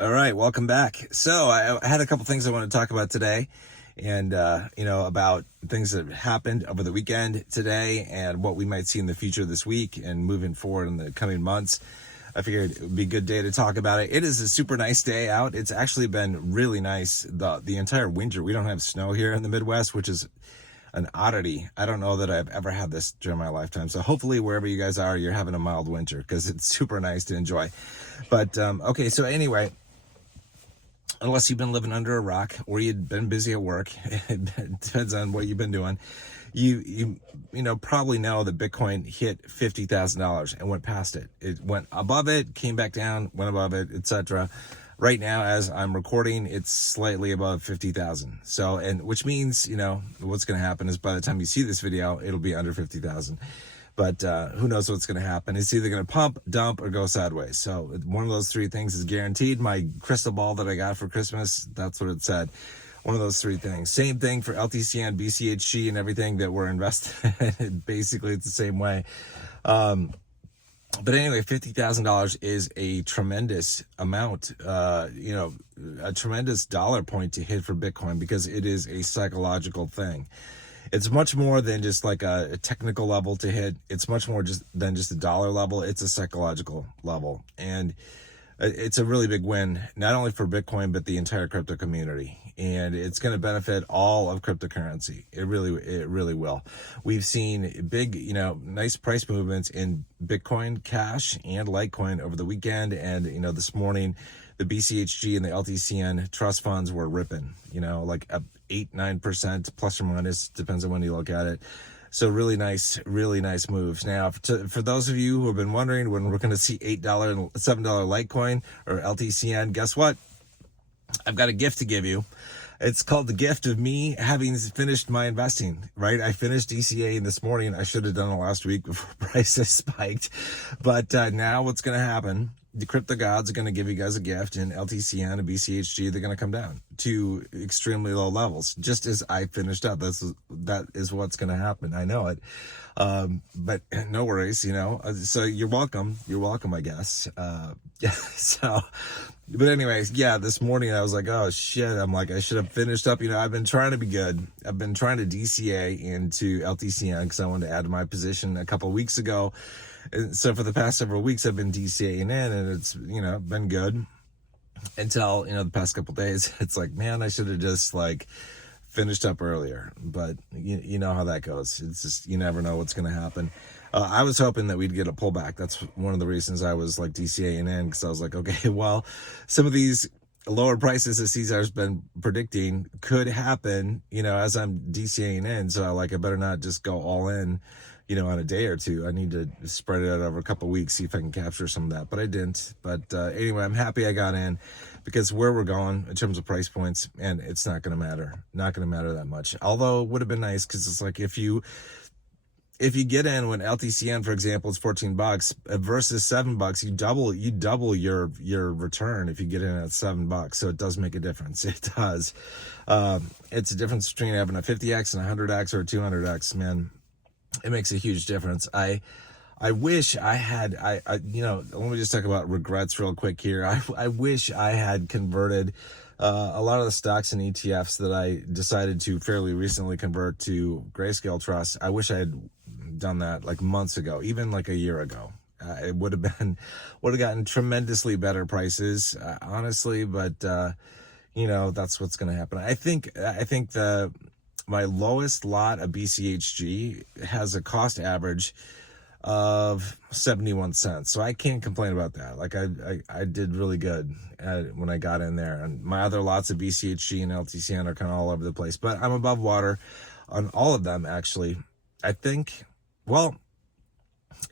All right, welcome back. So I had a couple things I want to talk about today, and about things that happened over the weekend today, and what we might see in the future this week and moving forward in the coming months. I figured it would be a good day to talk about it. It is a super nice day out. It's actually been really nice the entire winter. We don't have snow here in the Midwest, which is an oddity. I don't know that I've ever had this during my lifetime. So hopefully wherever you guys are, you're having a mild winter because it's super nice to enjoy. But okay, so anyway, unless you've been living under a rock or you've been busy at work, it depends on what you've been doing. You probably know that Bitcoin hit $50,000 and went past it. It went above it, came back down, went above it, etc. Right now, as I'm recording, it's slightly above 50,000. So, and which means, what's going to happen is by the time you see this video, it'll be under 50,000. But who knows what's going to happen? It's either going to pump, dump, or go sideways. So one of those three things is guaranteed. My crystal ball that I got for Christmas, that's what it said. One of those three things. Same thing for LTCN, BCHG, and everything that we're invested in. Basically, it's the same way. But anyway, $50,000 is a tremendous amount, a tremendous dollar point to hit for Bitcoin because it is a psychological thing. It's much more than just like a technical level to hit. It's much more than just a dollar level. It's a psychological level. And it's a really big win, not only for Bitcoin, but the entire crypto community. And it's going to benefit all of cryptocurrency. It really will. We've seen big, nice price movements in Bitcoin, Cash, and Litecoin over the weekend. And, this morning, the BCHG and the LTCN trust funds were ripping, like up 8-9% plus or minus, depends on when you look at it. So really nice moves. Now, for those of you who have been wondering when we're going to see $8 and $7 Litecoin or LTCN, guess what? I've got a gift to give you. It's called the gift of me having finished my investing, right? I finished DCing this morning. I should have done it last week before prices spiked. But now what's going to happen? The crypto gods are going to give you guys a gift, and LTCN and BCHG, they're going to come down to extremely low levels, just as I finished up. That is what's going to happen. I know it. But no worries, so you're welcome, I guess. But anyways, this morning I was like, oh shit, I'm like, I should have finished up. I've been trying to be good. I've been trying to DCA into LTCN because I wanted to add to my position a couple of weeks ago. And so for the past several weeks, I've been DCAing in, and it's, been good until, the past couple of days. It's like, man, I should have just finished up earlier, but you know how that goes. It's just, you never know what's going to happen. I was hoping that we'd get a pullback. That's one of the reasons I was DCAing in, because I was like, okay, well, some of these lower prices that Caesar's been predicting could happen, as I'm DCAing in. So I better not just go all in, on a day or two. I need to spread it out over a couple of weeks, see if I can capture some of that, but I didn't. But anyway, I'm happy I got in because where we're going in terms of price points, and it's not going to matter that much. Although it would have been nice because it's like if you get in when LTCN, for example, is $14 versus $7, you double your return if you get in at $7. So it does make a difference. It does. It's a difference between having a 50x and a 100x or a 200x, man. It makes a huge difference. I wish I had, let me just talk about regrets real quick here. I wish I had converted a lot of the stocks and ETFs that I decided to fairly recently convert to Grayscale Trust. I wish I had done that months ago, even a year ago. It would have gotten tremendously better prices, honestly, but that's what's going to happen. I think my lowest lot of BCHG has a cost average of 71 cents. So I can't complain about that. I did really good when I got in there. And my other lots of BCHG and LTCN are kind of all over the place. But I'm above water on all of them, actually. I think, well,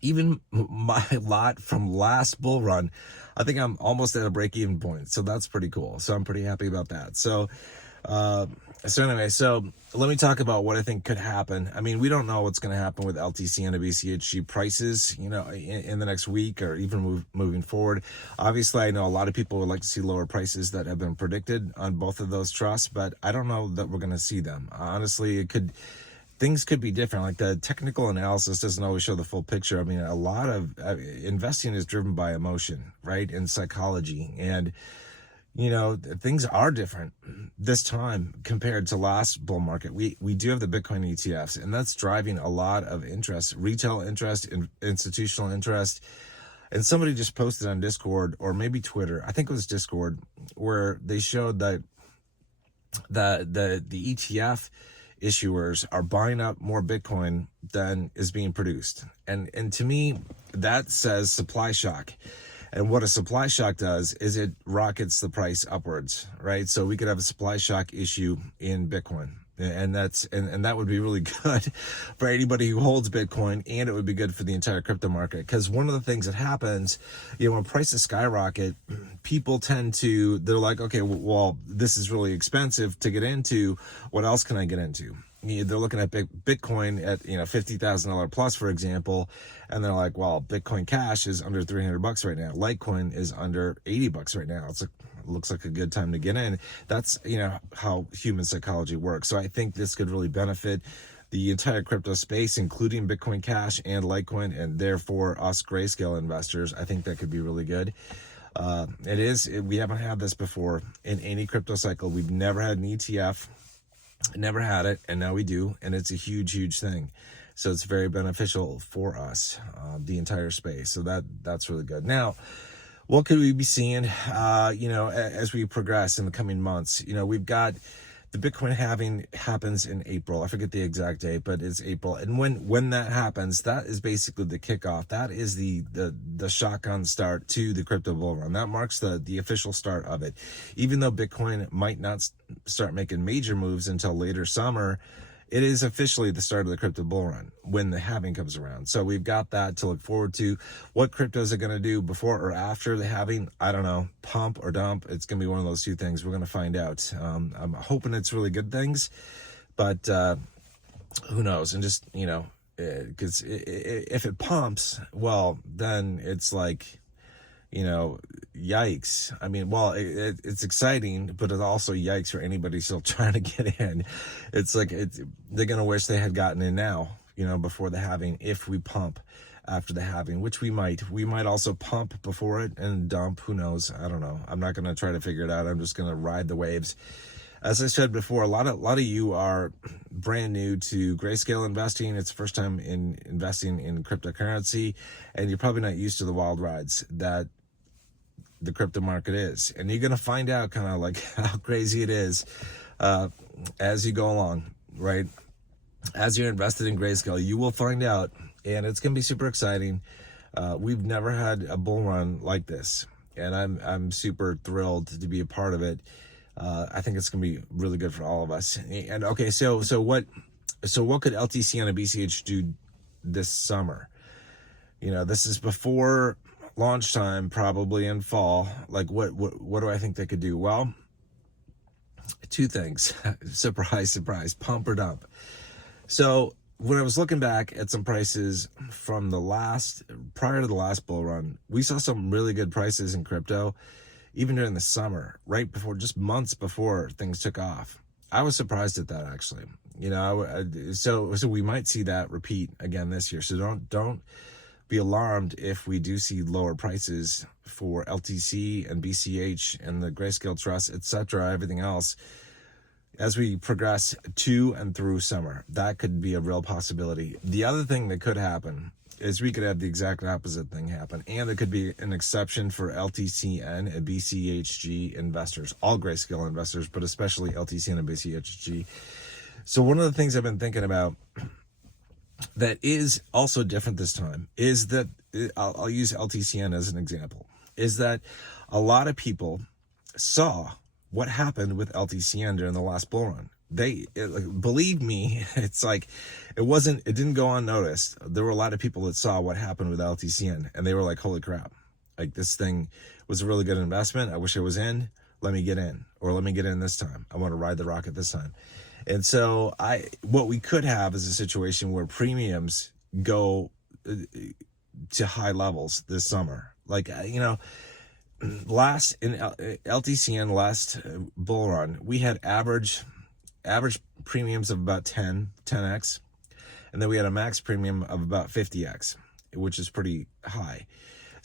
even my lot from last bull run, I think I'm almost at a break-even point. So that's pretty cool. So I'm pretty happy about that. So anyway, let me talk about what I think could happen. I mean, we don't know what's going to happen with LTCN and BCHG prices, in the next week or even moving forward. Obviously, I know a lot of people would like to see lower prices that have been predicted on both of those trusts, but I don't know that we're going to see them. Honestly, things could be different. Like the technical analysis doesn't always show the full picture. I mean, a lot of investing is driven by emotion, right? And psychology. And things are different this time compared to last bull market. We do have the Bitcoin ETFs, and that's driving a lot of interest, retail interest, institutional interest. And somebody just posted on Discord, or maybe Twitter, I think it was Discord, where they showed that the ETF issuers are buying up more Bitcoin than is being produced. And to me, that says supply shock. And what a supply shock does is it rockets the price upwards, right? So we could have a supply shock issue in Bitcoin. And that would be really good for anybody who holds Bitcoin, and it would be good for the entire crypto market. Because one of the things that happens, when prices skyrocket, people they're like, okay, well, this is really expensive to get into. What else can I get into? They're looking at Bitcoin at $50,000 plus, for example, and they're like, well, Bitcoin Cash is under $300 right now. Litecoin is under $80 right now. Looks like a good time to get in. That's how human psychology works. So I think this could really benefit the entire crypto space, including Bitcoin Cash and Litecoin, and therefore us Grayscale investors. I think that could be really good. We haven't had this before in any crypto cycle. We've never had an ETF. Never had it, and now we do, and it's a huge thing. So it's very beneficial for us, the entire space. So that's really good. Now, what could we be seeing, as we progress in the coming months? We've got the Bitcoin halving happens in April. I forget the exact date, but it's April. And when that happens, that is basically the kickoff. That is the shotgun start to the crypto bull run. That marks the official start of it. Even though Bitcoin might not start making major moves until later summer, it is officially the start of the crypto bull run when the halving comes around. So we've got that to look forward to. What cryptos are going to do before or after the halving, I don't know. Pump or dump, it's going to be one of those two things. We're going to find out. I'm hoping it's really good things, but who knows? And just, because if it pumps, well, then it's like, yikes. I mean, well, it's exciting, but it's also yikes for anybody still trying to get in. It's like, they're going to wish they had gotten in now, before the halving, if we pump after the halving, which we might also pump before it and dump. Who knows? I don't know. I'm not going to try to figure it out. I'm just going to ride the waves. As I said before, a lot of you are brand new to Grayscale investing. It's the first time in investing in cryptocurrency, and you're probably not used to the wild rides that the crypto market is. And you're going to find out kind of like how crazy it is as you go along, right? As you're invested in Grayscale, you will find out, and it's going to be super exciting. We've never had a bull run like this, and I'm super thrilled to be a part of it. I think it's going to be really good for all of us. And okay, so what could LTCN and BCH do this summer? This is before launch time, probably in fall. Like what do I think they could do? Well, two things. Surprise, pump or dump. So when I was looking back at some prices from prior to the last bull run, we saw some really good prices in crypto, even during the summer, right before, just months before things took off. I was surprised at that, actually. So we might see that repeat again this year. So don't be alarmed if we do see lower prices for LTC and BCH and the Grayscale Trust, etc., everything else, as we progress to and through summer. That could be a real possibility. The other thing that could happen is we could have the exact opposite thing happen, and there could be an exception for LTCN and BCHG investors, all Grayscale investors, but especially LTCN and BCHG. So one of the things I've been thinking about that is also different this time is that, I'll use LTCN as an example, is that a lot of people saw what happened with LTCN during the last bull run. Believe me, it's like, it didn't go unnoticed. There were a lot of people that saw what happened with LTCN, and they were like, holy crap, like this thing was a really good investment. I wish I was in. Let me get in, or let me get in this time. I want to ride the rocket this time. And so what we could have is a situation where premiums go to high levels this summer. Like, last in LTCN last bull run, we had average premiums of about 10x, and then we had a max premium of about 50x, which is pretty high.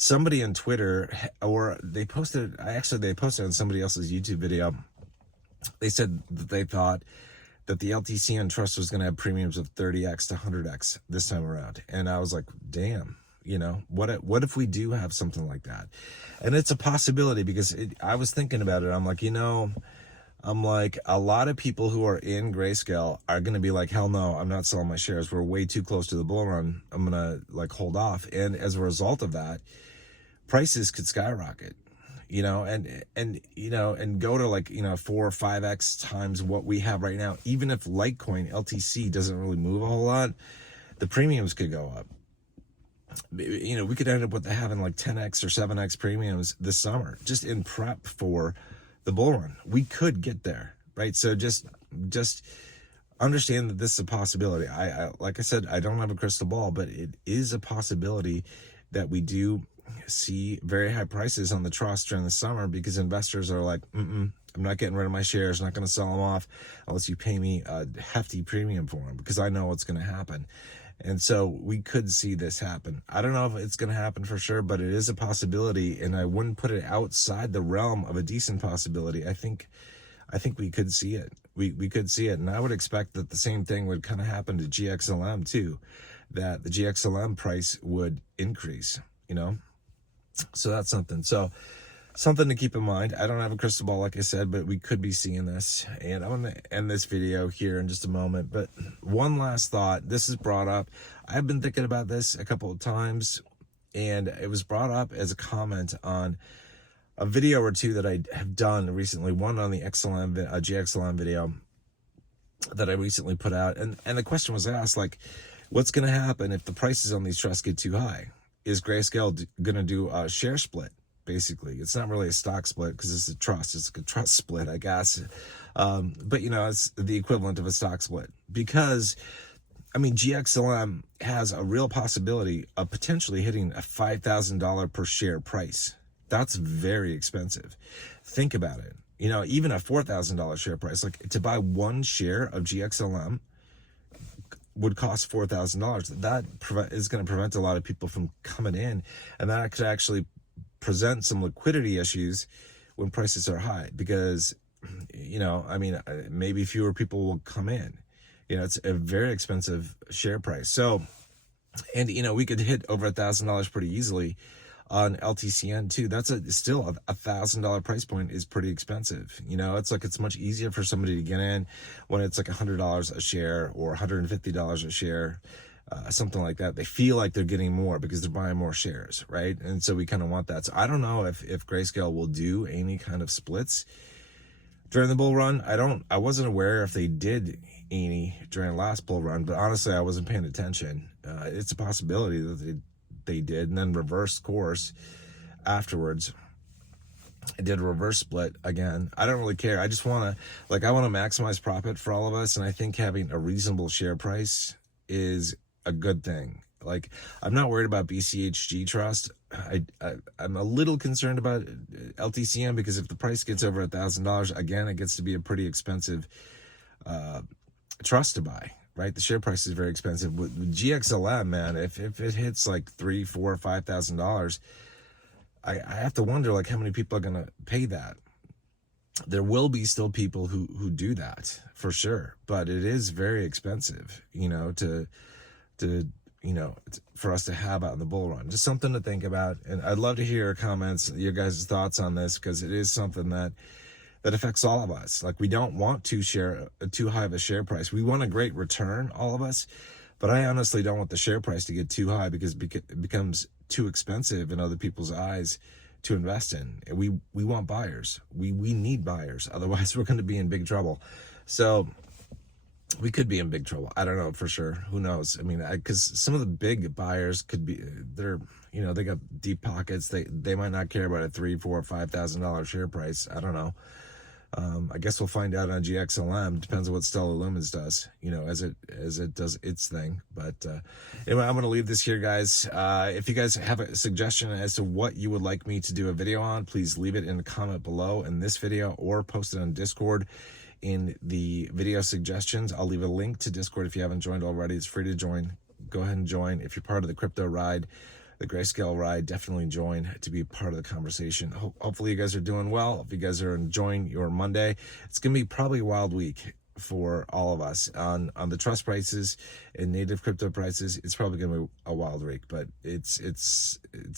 somebody on Twitter, or they posted on somebody else's YouTube video. They said that they thought that the LTCN trust was going to have premiums of 30x to 100x this time around. And I was like, damn, what if we do have something like that? And it's a possibility, because I was thinking about it. I'm like, a lot of people who are in Grayscale are going to be like, hell no, I'm not selling my shares. We're way too close to the bull run. I'm going to hold off. And as a result of that, prices could skyrocket, and go to 4 or 5x times what we have right now. Even if Litecoin LTC doesn't really move a whole lot, the premiums could go up. We could end up with having 10x or 7x premiums this summer, just in prep for the bull run. We could get there, right? So just understand that this is a possibility. I like I said, I don't have a crystal ball, but it is a possibility that we do see very high prices on the trust during the summer, because investors are like, I'm not getting rid of my shares, not going to sell them off unless you pay me a hefty premium for them, because I know what's going to happen. And so we could see this happen. I don't know if it's going to happen for sure, but it is a possibility, and I wouldn't put it outside the realm of a decent possibility. I think we could see it. We could see it, and I would expect that the same thing would kind of happen to GXLM too, that the GXLM price would increase, So that's something. So something to keep in mind. I don't have a crystal ball, like I said, but we could be seeing this. And I'm going to end this video here in just a moment. But one last thought. This is brought up. I've been thinking about this a couple of times, and it was brought up as a comment on a video or two that I have done recently. One on the GXLM video that I recently put out. And the question was asked, what's going to happen if the prices on these trusts get too high? Is Grayscale going to do a share split? Basically, it's not really a stock split because it's a trust. It's like a trust split, I guess. But it's the equivalent of a stock split, because GXLM has a real possibility of potentially hitting a $5,000 per share price. That's very expensive. Think about it. Even a $4,000 share price, to buy one share of GXLM would cost $4,000. That is going to prevent a lot of people from coming in, and that could actually present some liquidity issues when prices are high, because maybe fewer people will come in. It's a very expensive share price. So, and we could hit over $1,000 pretty easily on LTCN too. That's still a $1,000 price point is pretty expensive. It's much easier for somebody to get in when it's $100 a share or $150 a share, something like that. They feel like they're getting more because they're buying more shares, right? And so we kind of want that. So I don't know if Grayscale will do any kind of splits during the bull run. I wasn't aware if they did any during last bull run, but honestly, I wasn't paying attention. It's a possibility that they did, and then reverse course afterwards. I did a reverse split again. I don't really care. I just want to, I want to maximize profit for all of us. And I think having a reasonable share price is a good thing. I'm not worried about BCHG trust. I'm a little concerned about LTCN, because if the price gets over $1,000, again, it gets to be a pretty expensive trust to buy. Right, the share price is very expensive. With GXLM, man, if it hits $3,000, $4,000, $5,000, I have to wonder how many people are gonna pay that. There will be still people who do that for sure, but it is very expensive, for us to have out in the bull run. Just something to think about, and I'd love to hear your comments, your guys' thoughts on this, because it is something that affects all of us. We don't want too high of a share price. We want a great return, all of us, but I honestly don't want the share price to get too high, because it becomes too expensive in other people's eyes to invest in. We want buyers. We need buyers. Otherwise, we're going to be in big trouble. So we could be in big trouble. I don't know for sure. Who knows? Because some of the big buyers could be, they got deep pockets. They might not care about a $3,000, $4,000, $5,000 share price. I don't know. I guess we'll find out on GXLM. Depends on what Stellar Lumens does, as it does its thing. But anyway, I'm going to leave this here, guys. If you guys have a suggestion as to what you would like me to do a video on, please leave it in the comment below in this video, or post it on Discord in the video suggestions. I'll leave a link to Discord if you haven't joined already. It's free to join. Go ahead and join. If you're part of the crypto ride, the grayscale ride, definitely join to be part of the conversation. Hopefully you guys are doing well. If you guys are enjoying your Monday, it's going to be probably a wild week for all of us on the trust prices and native crypto prices. It's probably going to be a wild week, but it's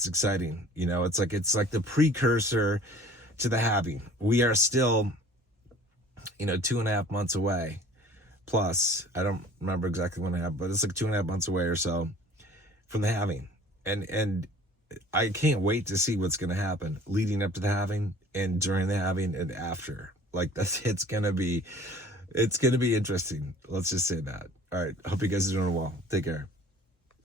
exciting. You know, it's like the precursor to the halving. We are still, 2.5 months away. Plus, I don't remember exactly when I have, but it's like 2.5 months away or so from the halving. And I can't wait to see what's going to happen leading up to the halving and during the halving and after. Like it's going to be interesting. Let's just say that. All right. Hope you guys are doing well. Take care.